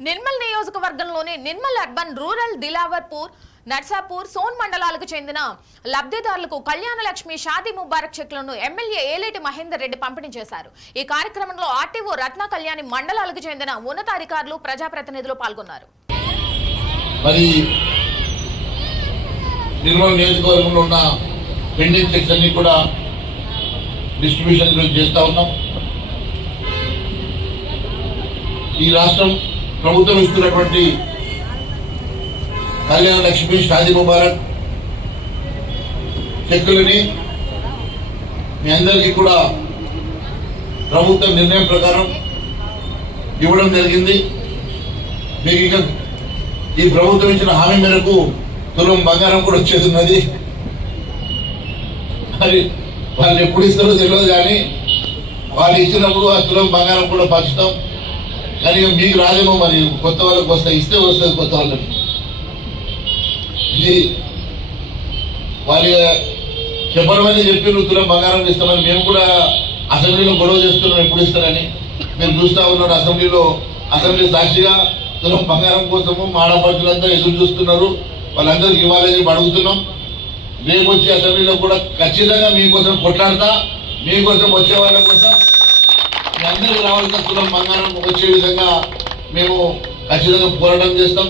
నిర్మల్ నియోజకవర్గంలోని Nirmal urban rural Dilawarpur Narsapur సోన్ మండలాలకు చెందిన లబ్ధిదారులకు కళ్యాణ లక్ష్మి షాదీ ముబారక్ చెక్లను ఎమ్మెల్యే ఏలేటి మహేందర్ రెడ్డి పంపిణీ చేశారు. ఈ కార్యక్రమంలో ఆర్టీఓ రత్న కళ్యాణి మండలాలకు చెందిన ఉన్నతాధికారులు ప్రజాప్రతినిధులు పాల్గొన్నారు. మరి నిర్మల్ నియోజకవర్గంలో ఉన్న పెండింగ్ చెక్స్ అన్ని కూడా డిస్ట్రిబ్యూషన్ చేస్తా ఉన్నాం. ఈ రాష్ట్రం ప్రభుత్వం ఇస్తున్నటువంటి కళ్యాణ లక్ష్మి షాదీ ముబారక్ చెక్కులని మీ అందరికీ కూడా ప్రభుత్వం నిర్ణయం ప్రకారం ఇవ్వడం జరిగింది. మీకు ఇక ఈ ప్రభుత్వం ఇచ్చిన హామీ మేరకు తులం బంగారం కూడా వచ్చేస్తున్నది మరి వాళ్ళు ఎప్పుడు ఇస్తారో తెలియదు కానీ వాళ్ళు ఇచ్చినప్పుడు ఆ తులం బంగారం కూడా పంచుతాం. కానీ మీకు రాదేమో మరి కొత్త వాళ్ళకి వస్తాయి ఇస్తే వస్తుంది కొత్త వాళ్ళకి. ఇది వాళ్ళ చెప్పడమని చెప్పి నువ్వు తులం బంగారం ఇస్తామని మేము కూడా అసెంబ్లీలో గొడవ చేస్తున్నాం ఎప్పుడు ఇస్తారని. మీరు చూస్తా ఉన్నారు అసెంబ్లీలో. అసెంబ్లీ సాక్షిగా తులం బంగారం కోసము మాడపడుతులంతా ఎదురు చూస్తున్నారు. వాళ్ళందరికీ ఇవ్వాలని చెప్పి అడుగుతున్నాం. రేపు వచ్చే అసెంబ్లీలో కూడా ఖచ్చితంగా మీకోసం కొట్లాడతా. మీకోసం వచ్చే వాళ్ళ కోసం అందరికీ రావాల్సిన తులం బంగారం వచ్చే విధంగా మేము ఖచ్చితంగా పోరాటం చేస్తాం.